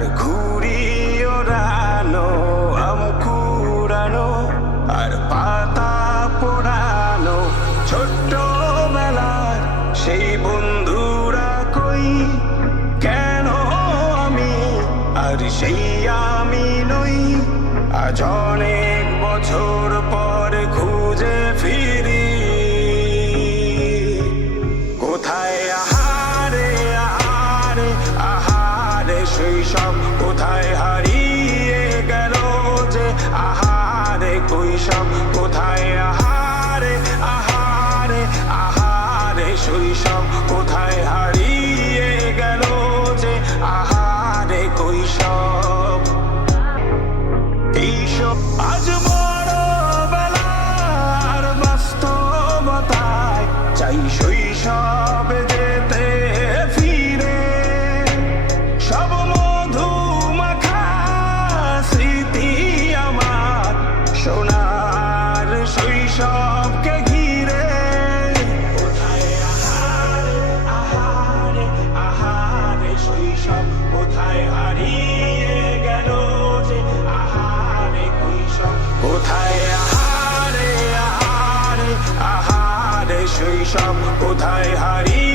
আর ঘুড়ি ওড়ানো, আম কুড়ানো আর পাতা পোড়ানো, ছোট্ট বেলার সেই বন্ধুরা কই, কেন আমি আর সেই আমি নই। আজ অনেক বছর পর খুঁজে ফিরি, কোথায় আহারে আহারে আহারে শৈশব, কোথায় হারিয়ে গেল যে আহারে কৈশব, কোথায় আহারে আহারে আহারে শৈশব, কোথায় হারিয়ে গেল যে আহারে কৈশব। এইসব আজ বড় বেলার বাস্তবতায় চাই শৈশব যেতে ফিরে, সব মধু মাখা স্মৃতি আমার সোনার শৈশবকে ঘিরে। কোথায় আহারে আহারে আহারে শৈশব, কোথায় হারিয়ে গেল যে আহারে কৈশব, কোথায় আহারে আহারে আহারে শৈশব, কোথায় হারিয়ে